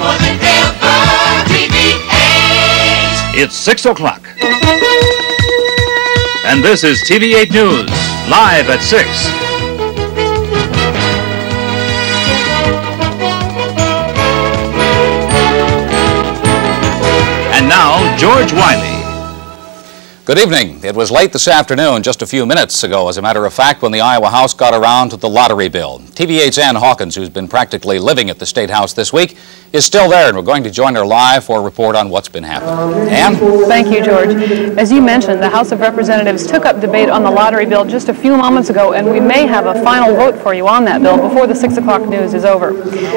more than ever. TV-8. It's 6 o'clock. And this is TV-8 News, live at 6. And now, George Wylie. Good evening. It was late this afternoon, just a few minutes ago, as a matter of fact, when the Iowa House got around to the lottery bill. TV-8's Ann Hawkins, who's been practically living at the State House this week, is still there, and we're going to join her live for a report on what's been happening. Ann? Thank you, George. As you mentioned, the House of Representatives took up debate on the lottery bill just a few moments ago, and we may have a final vote for you on that bill before the 6 o'clock news is over.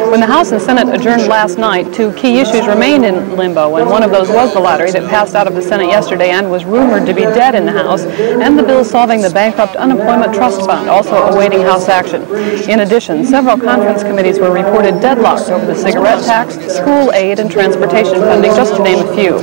When the House and Senate adjourned last night, two key issues remained in limbo, and one of those was the lottery that passed out of the Senate yesterday and was rumored to be dead in the House, and the bill solving the bankrupt unemployment trust fund, also awaiting House action. In addition, several conference committees were reported deadlocked over the cigarette tax, school aid, and transportation funding, just to name a few.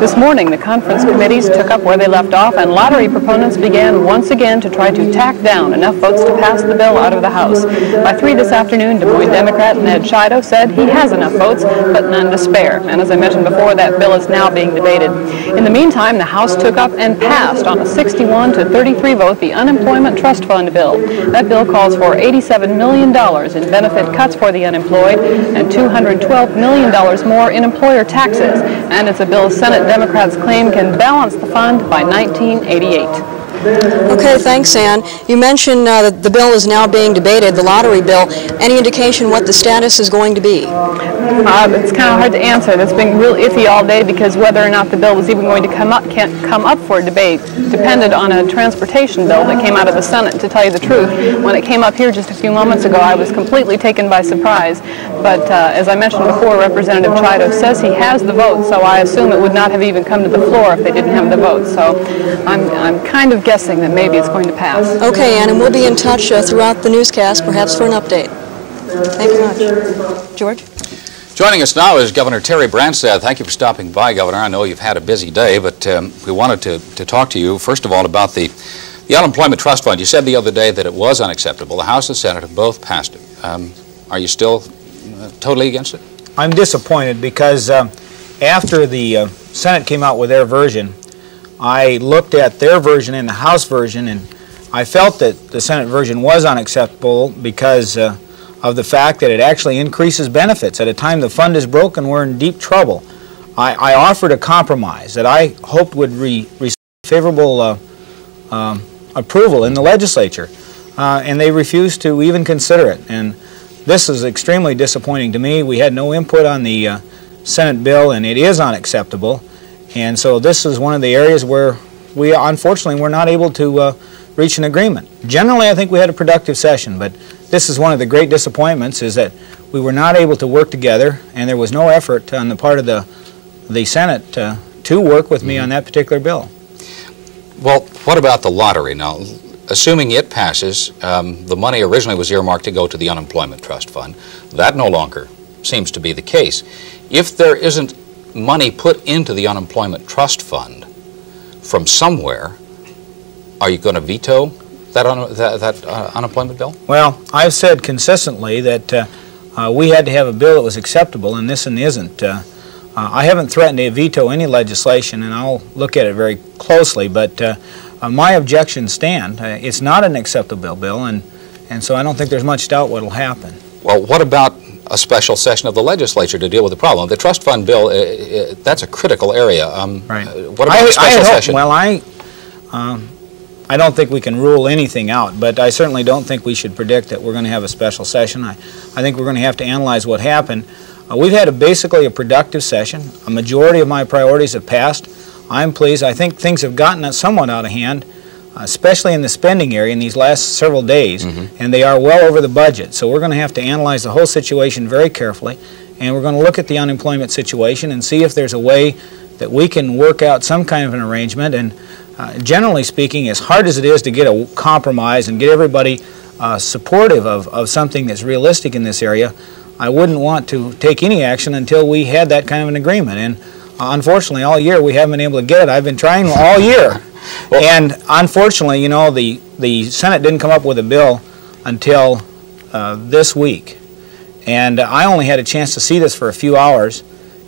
This morning, the conference committees took up where they left off, and lottery proponents began once again to try to tack down enough votes to pass the bill out of the House. By 3 this afternoon, Des Moines Democrat Ned Shido said he has enough votes, but none to spare. And as I mentioned before, that bill is now being debated. In the meantime, the House took up and passed on a 61 to 33 vote the Unemployment Trust Fund bill. That bill calls for $87 million in benefit cuts for the unemployed and $212 million more in employer taxes. And it's a bill Senate Democrats claim can balance the fund by 1988. Okay, thanks, Ann. You mentioned that the bill is now being debated, the lottery bill. Any indication what the status is going to be? It's kind of hard to answer. It's been real iffy all day because whether or not the bill was even going to come up for debate depended on a transportation bill that came out of the Senate, to tell you the truth. When it came up here just a few moments ago, I was completely taken by surprise. But as I mentioned before, Representative Chido says he has the vote, so I assume it would not have even come to the floor if they didn't have the vote. So I'm kind of guessing that maybe it's going to pass. Okay, Ann, and we'll be in touch throughout the newscast, perhaps for an update. Thank you much. George? Joining us now is Governor Terry Branstad. Thank you for stopping by, Governor. I know you've had a busy day, but we wanted to talk to you, first of all, about the Unemployment Trust Fund. You said the other day that it was unacceptable. The House and Senate have both passed it. Are you still totally against it? I'm disappointed because after the Senate came out with their version, I looked at their version and the House version, and I felt that the Senate version was unacceptable because of the fact that it actually increases benefits. At a time the fund is broken, we're in deep trouble. I offered a compromise that I hoped would receive favorable approval in the legislature, and they refused to even consider it. And this is extremely disappointing to me. We had no input on the Senate bill, and it is unacceptable. And so this is one of the areas where we, unfortunately, were not able to reach an agreement. Generally, I think we had a productive session, but this is one of the great disappointments, is that we were not able to work together, and there was no effort on the part of the Senate to work with me on that particular bill. Well, what about the lottery? Now, assuming it passes, the money originally was earmarked to go to the Unemployment Trust Fund. That no longer seems to be the case. If there isn't money put into the Unemployment Trust Fund from somewhere, are you going to veto that unemployment bill? Well, I've said consistently that we had to have a bill that was acceptable, and this one isn't. I haven't threatened to veto any legislation, and I'll look at it very closely, but my objections stand. It's not an acceptable bill, and so I don't think there's much doubt what will happen. Well, what about a special session of the legislature to deal with the problem? The trust fund bill, that's a critical area. Right. What about a special session? Well, I don't think we can rule anything out, but I certainly don't think we should predict that we're going to have a special session. I think we're going to have to analyze what happened. We've had basically a productive session. A majority of my priorities have passed. I'm pleased. I think things have gotten somewhat out of hand, especially in the spending area in these last several days, and they are well over the budget. So we're going to have to analyze the whole situation very carefully, and we're going to look at the unemployment situation and see if there's a way that we can work out some kind of an arrangement. And generally speaking, as hard as it is to get a compromise and get everybody supportive of something that's realistic in this area, I wouldn't want to take any action until we had that kind of an agreement. And unfortunately, all year we haven't been able to get it. I've been trying all year. And unfortunately, you know, the Senate didn't come up with a bill until this week. And I only had a chance to see this for a few hours,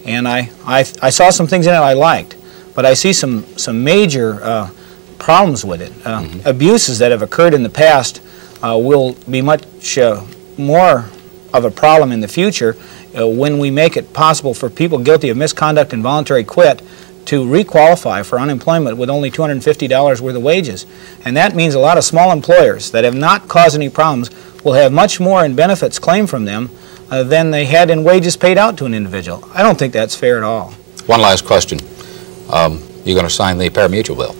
and I saw some things in it I liked, but I see some major problems with it. Abuses that have occurred in the past will be much more of a problem in the future when we make it possible for people guilty of misconduct and voluntary quit to requalify for unemployment with only $250 worth of wages. And that means a lot of small employers that have not caused any problems will have much more in benefits claimed from them than they had in wages paid out to an individual. I don't think that's fair at all. One last question. You going to sign the pari-mutuel bill?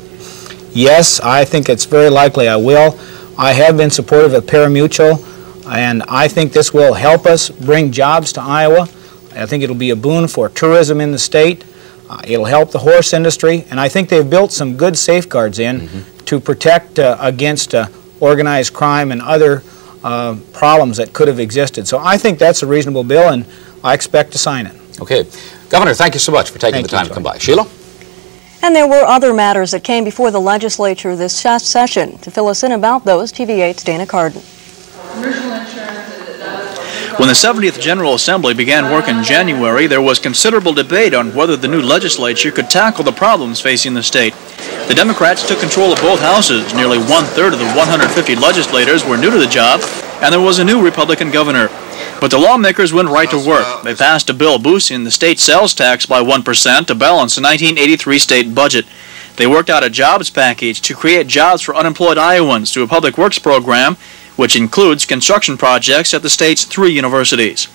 Yes, I think it's very likely I will. I have been supportive of pari-mutuel, and I think this will help us bring jobs to Iowa. I think it'll be a boon for tourism in the state. It'll help the horse industry, and I think they've built some good safeguards in to protect against organized crime and other problems that could have existed. So I think that's a reasonable bill, and I expect to sign it. Okay. Governor, thank you so much for taking the time to come by. Sheila? And there were other matters that came before the legislature this session. To fill us in about those, TV-8's Dana Cardin. When the 70th General Assembly began work in January, there was considerable debate on whether the new legislature could tackle the problems facing the state. The Democrats took control of both houses. Nearly one-third of the 150 legislators were new to the job, and there was a new Republican governor. But the lawmakers went right to work. They passed a bill boosting the state sales tax by 1% to balance the 1983 state budget. They worked out a jobs package to create jobs for unemployed Iowans through a public works program, which includes construction projects at the state's 3 universities.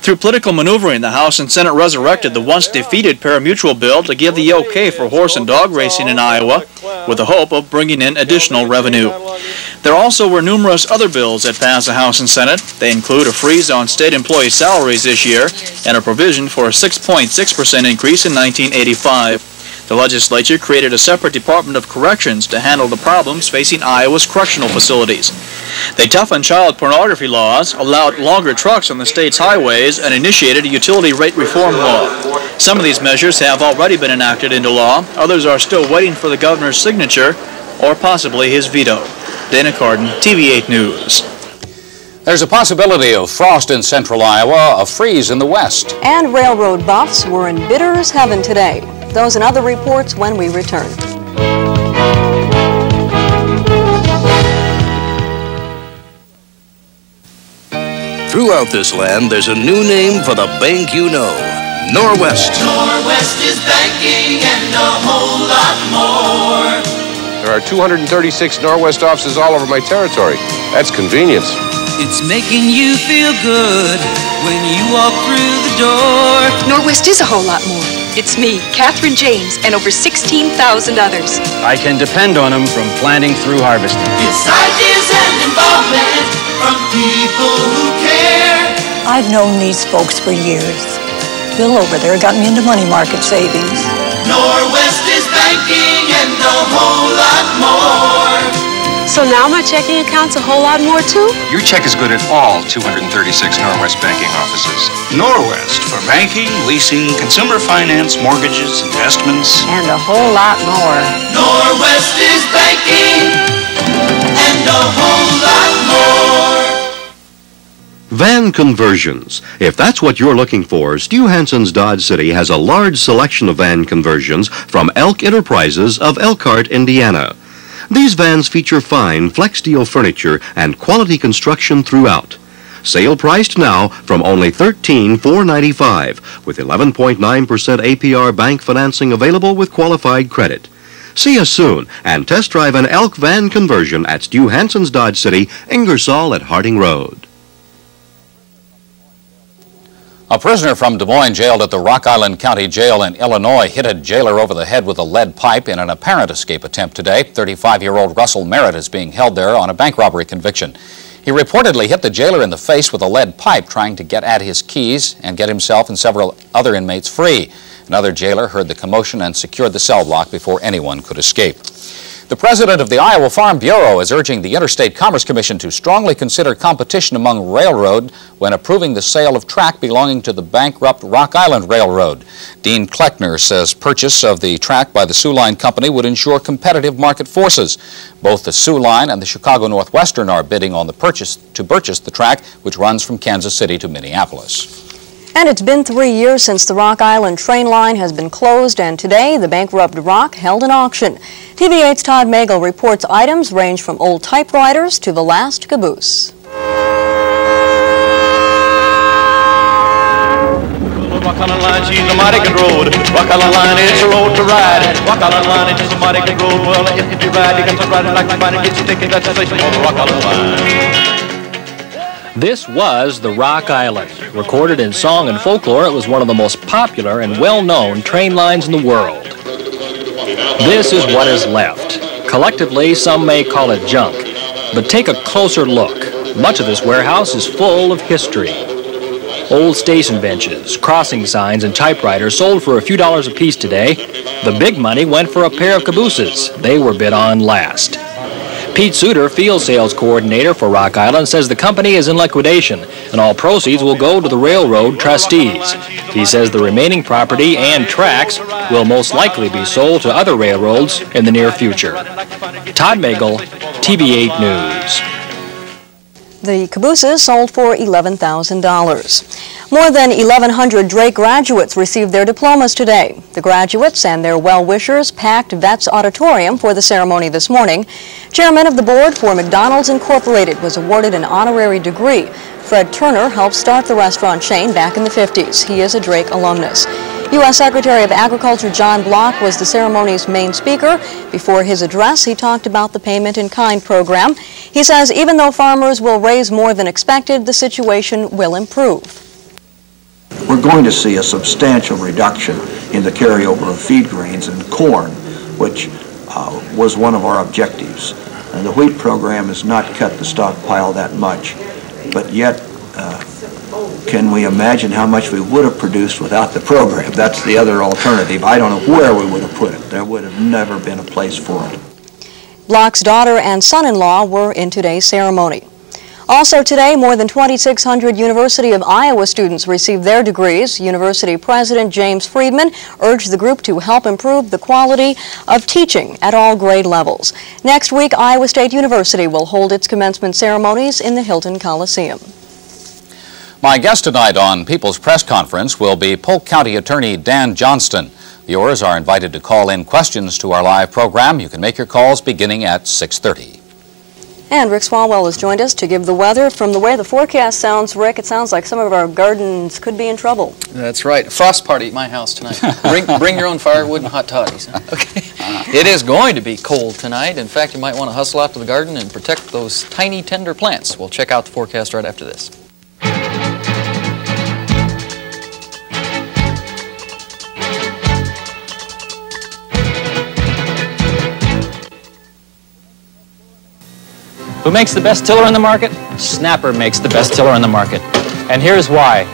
Through political maneuvering, the House and Senate resurrected the once-defeated pari-mutuel bill to give the okay for horse and dog racing in Iowa, with the hope of bringing in additional revenue. There also were numerous other bills that passed the House and Senate. They include a freeze on state employee salaries this year and a provision for a 6.6% increase in 1985. The legislature created a separate Department of Corrections to handle the problems facing Iowa's correctional facilities. They toughened child pornography laws, allowed longer trucks on the state's highways, and initiated a utility rate reform law. Some of these measures have already been enacted into law. Others are still waiting for the governor's signature or possibly his veto. Dana Cardin, TV-8 News. There's a possibility of frost in central Iowa, a freeze in the west. And railroad buffs were in bitter's heaven today. Those and other reports when we return. Throughout this land, there's a new name for the bank you know, Norwest. Norwest is banking and a whole lot more. There are 236 Norwest offices all over my territory. That's convenience. It's making you feel good when you walk through the door. Norwest is a whole lot more. It's me, Catherine James, and over 16,000 others. I can depend on them from planting through harvesting. It's ideas and involvement from people who care. I've known these folks for years. Bill over there got me into money market savings. Norwest is banking and a whole lot more. So now my checking account's a whole lot more, too? Your check is good at all 236 Norwest banking offices. Norwest for banking, leasing, consumer finance, mortgages, investments. And a whole lot more. Norwest is banking and a whole lot more. Van conversions. If that's what you're looking for, Stu Hansen's Dodge City has a large selection of van conversions from Elk Enterprises of Elkhart, Indiana. These vans feature fine flex steel furniture and quality construction throughout. Sale priced now from only $13,495 with 11.9% APR bank financing available with qualified credit. See us soon and test drive an Elk van conversion at Stu Hansen's Dodge City, Ingersoll at Harding Road. A prisoner from Des Moines jailed at the Rock Island County Jail in Illinois hit a jailer over the head with a lead pipe in an apparent escape attempt today. 35-year-old Russell Merritt is being held there on a bank robbery conviction. He reportedly hit the jailer in the face with a lead pipe trying to get at his keys and get himself and several other inmates free. Another jailer heard the commotion and secured the cell block before anyone could escape. The president of the Iowa Farm Bureau is urging the Interstate Commerce Commission to strongly consider competition among railroad when approving the sale of track belonging to the bankrupt Rock Island Railroad. Dean Kleckner says purchase of the track by the Soo Line Company would ensure competitive market forces. Both the Soo Line and the Chicago Northwestern are bidding on the purchase the track, which runs from Kansas City to Minneapolis. And it's been 3 years since the Rock Island train line has been closed, and today the bankrupt Rock held an auction. TV-8's Todd Magel reports items range from old typewriters to the last caboose. Rock Island Line, she's a mighty good road. Rock Island Line, it's a road to ride. Rock Island Line, it's just a mighty good road. Well, if you ride, you can start riding like you find it, get your ticket, that's the station on the Rock Island Line. This was the Rock Island. Recorded in song and folklore, it was one of the most popular and well-known train lines in the world. This is what is left. Collectively, some may call it junk. But take a closer look. Much of this warehouse is full of history. Old station benches, crossing signs, and typewriters sold for a few dollars a piece today. The big money went for a pair of cabooses. They were bid on last. Pete Suter, field sales coordinator for Rock Island, says the company is in liquidation and all proceeds will go to the railroad trustees. He says the remaining property and tracks will most likely be sold to other railroads in the near future. Todd Magel, TV-8 News. The cabooses sold for $11,000. More than 1,100 Drake graduates received their diplomas today. The graduates and their well-wishers packed Vets Auditorium for the ceremony this morning. Chairman of the board for McDonald's Incorporated was awarded an honorary degree. Fred Turner helped start the restaurant chain back in the 50s. He is a Drake alumnus. U.S. Secretary of Agriculture John Block was the ceremony's main speaker. Before his address, he talked about the Payment in Kind program. He says even though farmers will raise more than expected, the situation will improve. We're going to see a substantial reduction in the carryover of feed grains and corn, which was one of our objectives. And the wheat program has not cut the stockpile that much, but yet can we imagine how much we would have produced without the program? That's the other alternative. I don't know where we would have put it. There would have never been a place for it. Block's daughter and son-in-law were in today's ceremony. Also today, more than 2,600 University of Iowa students received their degrees. University President James Friedman urged the group to help improve the quality of teaching at all grade levels. Next week, Iowa State University will hold its commencement ceremonies in the Hilton Coliseum. My guest tonight on People's Press Conference will be Polk County Attorney Dan Johnston. Viewers are invited to call in questions to our live program. You can make your calls beginning at 6:30. And Rick Swalwell has joined us to give the weather. From the way the forecast sounds, Rick, it sounds like some of our gardens could be in trouble. That's right. A frost party at my house tonight. Bring your own firewood and hot toddies. Okay. It is going to be cold tonight. In fact, you might want to hustle out to the garden and protect those tiny, tender plants. We'll check out the forecast right after this. Who makes the best tiller in the market? Snapper makes the best tiller in the market. And here's why.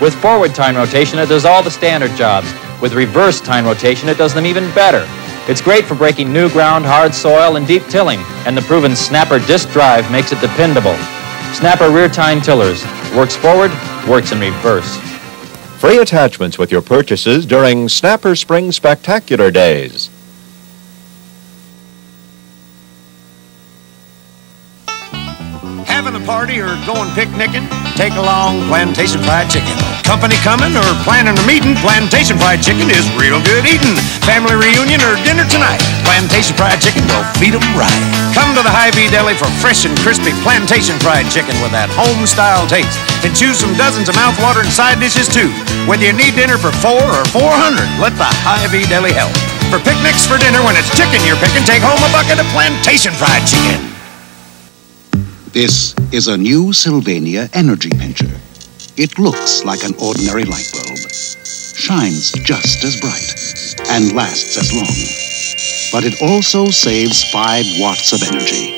With forward tine rotation, it does all the standard jobs. With reverse tine rotation, it does them even better. It's great for breaking new ground, hard soil, and deep tilling. And the proven Snapper disc drive makes it dependable. Snapper rear tine tillers. Works forward, works in reverse. Free attachments with your purchases during Snapper Spring Spectacular Days. Having a party or going picnicking? Take along Plantation Fried Chicken. Company coming or planning a meeting? Plantation Fried Chicken is real good eating. Family reunion or dinner tonight? Plantation Fried Chicken will feed 'em right. Come to the Hy-Vee Deli for fresh and crispy Plantation Fried Chicken with that home-style taste. And choose from dozens of mouth-watering side dishes too. Whether you need dinner for 4 or 400, let the Hy-Vee Deli help. For picnics, for dinner, when it's chicken you're picking, take home a bucket of Plantation Fried Chicken. This is a new Sylvania energy pincher. It looks like an ordinary light bulb, shines just as bright, and lasts as long. But it also saves 5 watts of energy,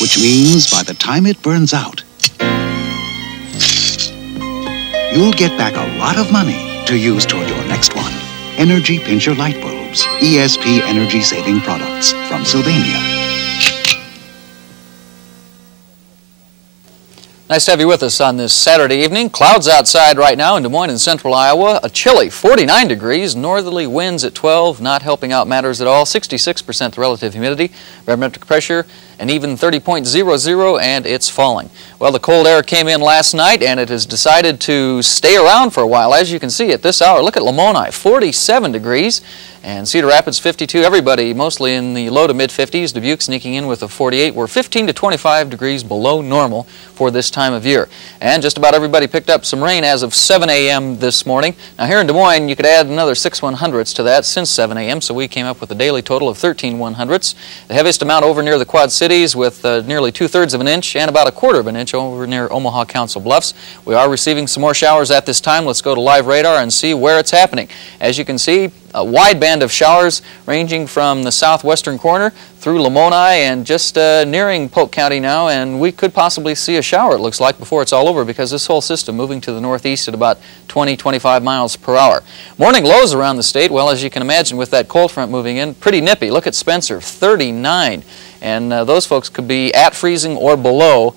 which means by the time it burns out, you'll get back a lot of money to use toward your next one. Energy Pincher Light Bulb. bulbs, ESP energy-saving products from Sylvania. Nice to have you with us on this Saturday evening. Clouds outside right now in Des Moines and central Iowa. A chilly 49 degrees, northerly winds at 12, not helping out matters at all. 66% relative humidity, barometric pressure an even 30.00, and it's falling. Well, the cold air came in last night, and it has decided to stay around for a while. As you can see at this hour, look at Lamoni, 47 degrees. And Cedar Rapids, 52. Everybody mostly in the low to mid-50s. Dubuque sneaking in with a 48. We're 15 to 25 degrees below normal for this time of year. And just about everybody picked up some rain as of 7 a.m. this morning. Now here in Des Moines, you could add another 6 100ths to that since 7 a.m. So we came up with a daily total of 13 100ths. The heaviest amount over near the Quad Cities with nearly 2/3 of an inch and about 1/4 of an inch over near Omaha Council Bluffs. We are receiving some more showers at this time. Let's go to live radar and see where it's happening. As you can see, a wide band of showers ranging from the southwestern corner through Lamoni and just nearing Polk County now, and we could possibly see a shower, it looks like, before it's all over because this whole system moving to the northeast at about 20-25 miles per hour. Morning lows around the state, well, as you can imagine with that cold front moving in, pretty nippy. Look at Spencer, 39, and those folks could be at freezing or below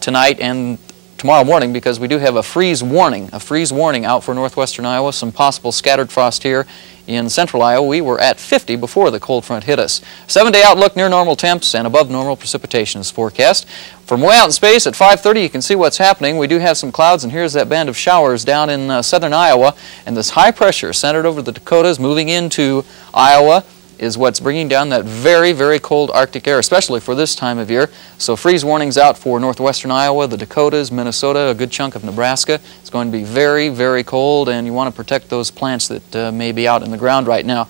tonight and tomorrow morning because we do have a freeze warning out for northwestern Iowa, some possible scattered frost here. In central Iowa, we were at 50 before the cold front hit us. 7-day outlook near normal temps and above normal precipitation is forecast. From way out in space at 5:30, you can see what's happening. We do have some clouds, and here's that band of showers down in southern Iowa. And this high pressure centered over the Dakotas moving into Iowa is what's bringing down that very, very cold Arctic air, especially for this time of year. So freeze warnings out for northwestern Iowa, the Dakotas, Minnesota, a good chunk of Nebraska. It's going to be very, very cold, and you want to protect those plants that may be out in the ground right now.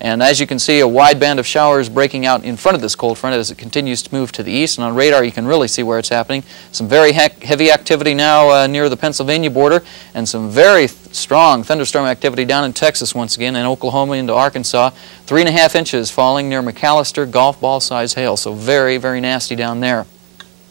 And as you can see, a wide band of showers breaking out in front of this cold front as it continues to move to the east. And on radar, you can really see where it's happening. Some very heavy activity now near the Pennsylvania border, and some very strong thunderstorm activity down in Texas once again, and Oklahoma into Arkansas. 3.5 inches falling near McAllister, golf ball size hail. So very, very nasty down there.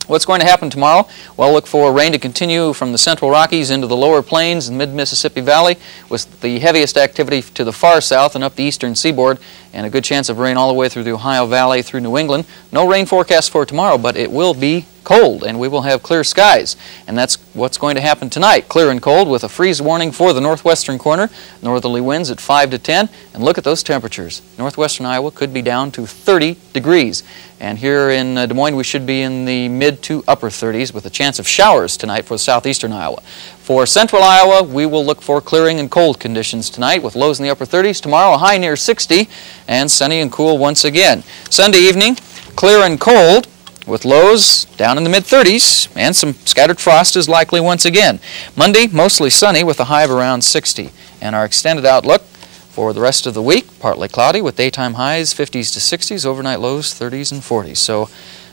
What's going to happen tomorrow? Well, look for rain to continue from the central Rockies into the lower plains and mid-Mississippi Valley, with the heaviest activity to the far south and up the eastern seaboard, and a good chance of rain all the way through the Ohio Valley through New England. No rain forecast for tomorrow, but it will be cold, and we will have clear skies. And that's what's going to happen tonight, clear and cold, with a freeze warning for the northwestern corner, northerly winds at 5 to 10. And look at those temperatures. Northwestern Iowa could be down to 30 degrees. And here in Des Moines, we should be in the mid to upper 30s with a chance of showers tonight for southeastern Iowa. For central Iowa, we will look for clearing and cold conditions tonight with lows in the upper 30s. Tomorrow, a high near 60 and sunny and cool once again. Sunday evening, clear and cold with lows down in the mid-30s, and some scattered frost is likely once again. Monday, mostly sunny with a high of around 60. And our extended outlook for the rest of the week, partly cloudy with daytime highs 50s to 60s, overnight lows 30s and 40s. So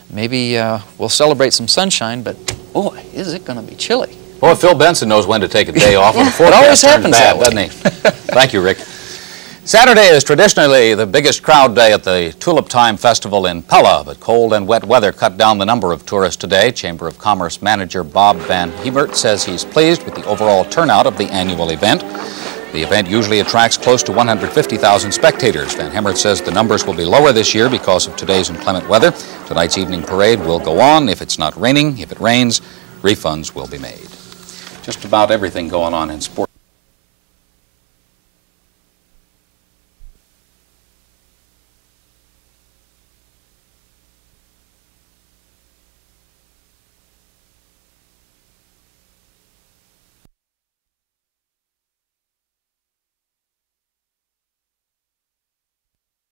maybe we'll celebrate some sunshine, but boy, is it going to be chilly. Boy, Phil Benson knows when to take a day off. Yeah, it always happens that way, doesn't he? Thank you, Rick. Saturday is traditionally the biggest crowd day at the Tulip Time Festival in Pella, but cold and wet weather cut down the number of tourists today. Chamber of Commerce manager Bob Van Hemert says he's pleased with the overall turnout of the annual event. The event usually attracts close to 150,000 spectators. Van Hemert says the numbers will be lower this year because of today's inclement weather. Tonight's evening parade will go on. If it's not raining, if it rains, refunds will be made. Just about everything going on in sports.